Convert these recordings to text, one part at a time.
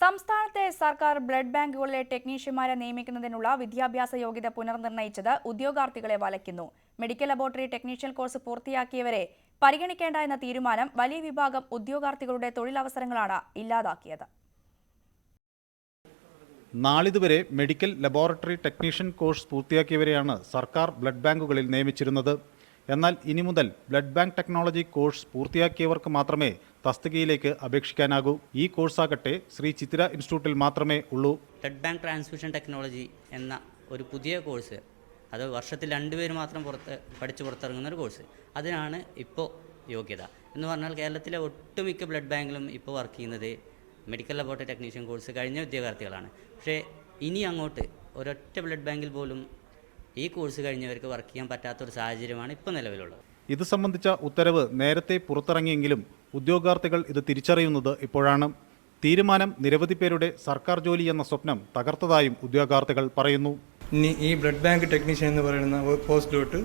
സംസ്ഥാനത്തെ സർക്കാർ ബ്ലഡ് ബാങ്കുകളിലെ ടെക്നീഷ്യന്മാരെ നിയമിക്കുന്നതിനുള്ള വിദ്യാഭ്യാസ യോഗ്യത പുനർനിർണയിച്ചത് ഉദ്യോഗാർത്ഥികളെ വലയ്ക്കുന്നു. മെഡിക്കൽ ലബോറട്ടറി ടെക്നീഷ്യൻ കോഴ്സ് പൂർത്തിയാക്കിയവരെ പരിഗണിക്കേണ്ട എന്ന തീരുമാനം വലിയ വിഭാഗം ഉദ്യോഗാർത്ഥികളുടെ തൊഴിലവസരങ്ങളാണ് ഇല്ലാതാക്കിയത്. നാളിതുവരെ മെഡിക്കൽ ലബോറട്ടറി ടെക്നീഷ്യൻ കോഴ്സ് പൂർത്തിയാക്കിയവരെയാണ് സർക്കാർ ബ്ലഡ് ബാങ്കുകളിൽ നിയമിച്ചിരുന്നത്. എന്നാൽ ഇനി മുതൽ ബ്ലഡ് ബാങ്ക് ടെക്നോളജി കോഴ്സ് പൂർത്തിയാക്കിയവർക്ക് മാത്രമേ തസ്തികയിലേക്ക് അപേക്ഷിക്കാനാകൂ. ഈ കോഴ്സാകട്ടെ ശ്രീ ചിത്തിര ഇൻസ്റ്റിറ്റ്യൂട്ടിൽ മാത്രമേ ഉള്ളൂ. ബ്ലഡ് ബാങ്ക് ട്രാൻസ്ഫ്യൂഷൻ ടെക്നോളജി എന്ന ഒരു പുതിയ കോഴ്സ്, അത് വർഷത്തിൽ 2 പേര് മാത്രം പഠിച്ച് പുറത്തിറങ്ങുന്ന ഒരു കോഴ്സ്, അതിനാണ് ഇപ്പോൾ യോഗ്യത എന്ന് പറഞ്ഞാൽ കേരളത്തിലെ ഒട്ടുമിക്ക ബ്ലഡ് ബാങ്കിലും ഇപ്പോൾ വർക്ക് ചെയ്യുന്നത് മെഡിക്കൽ ലബോറട്ടറി ടെക്നീഷ്യൻ കോഴ്സ് കഴിഞ്ഞ ഉദ്യോഗാർത്ഥികളാണ്. പക്ഷേ ഇനി അങ്ങോട്ട് ഒരൊറ്റ ബ്ലഡ് ബാങ്കിൽ പോലും ഈ കോഴ്സ് കഴിഞ്ഞവർക്ക് വർക്ക് ചെയ്യാൻ പറ്റാത്തൊരു സാഹചര്യമാണ് ഇപ്പോൾ നിലവിലുള്ളത്. ഇത് സംബന്ധിച്ച ഉത്തരവ് നേരത്തെ പുറത്തിറങ്ങിയെങ്കിലും ഉദ്യോഗാർത്ഥികൾ ഇത് തിരിച്ചറിയുന്നത് ഇപ്പോഴാണ്. തീരുമാനം നിരവധി പേരുടെ സർക്കാർ ജോലി എന്ന സ്വപ്നം തകർത്തതായും ഉദ്യോഗാർത്ഥികൾ പറയുന്നു. ഇനി ഈ ബ്ലഡ് ബാങ്ക് ടെക്നീഷ്യൻ എന്ന് പറയുന്ന പോസ്റ്റിലോട്ട്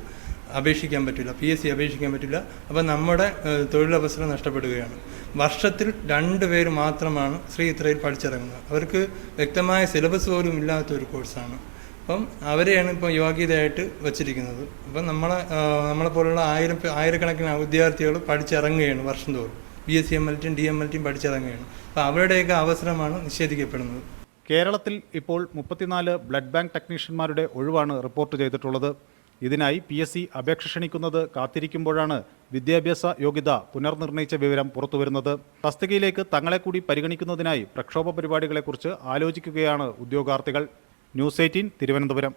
അപേക്ഷിക്കാൻ പറ്റില്ല, PSC അപേക്ഷിക്കാൻ പറ്റില്ല. അപ്പോൾ നമ്മുടെ തൊഴിലവസരം നഷ്ടപ്പെടുകയാണ്. വർഷത്തിൽ 2 പേര് മാത്രമാണ് ശ്രീ ഇത്രയിൽ പഠിച്ചിറങ്ങുന്നത്. അവർക്ക് വ്യക്തമായ സിലബസ് പോലും ഇല്ലാത്തൊരു കോഴ്സാണ്. അപ്പം അവരെയാണ് ഇപ്പോൾ യോഗ്യതയായിട്ട് വച്ചിരിക്കുന്നത്. അപ്പം നമ്മളെ പോലുള്ള ആയിരക്കണക്കിന് വിദ്യാർത്ഥികൾ പഠിച്ചിറങ്ങുകയാണ് വർഷം തോറും. BSc MLT DMLT പഠിച്ചിറങ്ങുകയാണ്. അപ്പോൾ അവരുടെയൊക്കെ അവസരമാണ് നിഷേധിക്കപ്പെടുന്നത്. കേരളത്തിൽ ഇപ്പോൾ 34 ബ്ലഡ് ബാങ്ക് ടെക്നീഷ്യന്മാരുടെ ഒഴിവാണ് റിപ്പോർട്ട് ചെയ്തിട്ടുള്ളത്. ഇതിനായി PSC അപേക്ഷ ക്ഷണിക്കുന്നത് കാത്തിരിക്കുമ്പോഴാണ് വിദ്യാഭ്യാസ യോഗ്യത പുനർനിർണയിച്ച വിവരം പുറത്തുവരുന്നത്. തസ്തികയിലേക്ക് തങ്ങളെ കൂടി പരിഗണിക്കുന്നതിനായി പ്രക്ഷോഭ പരിപാടികളെക്കുറിച്ച് ആലോചിക്കുകയാണ് ഉദ്യോഗാർത്ഥികൾ. ന്യൂസ് 18 തിരുവനന്തപുരം.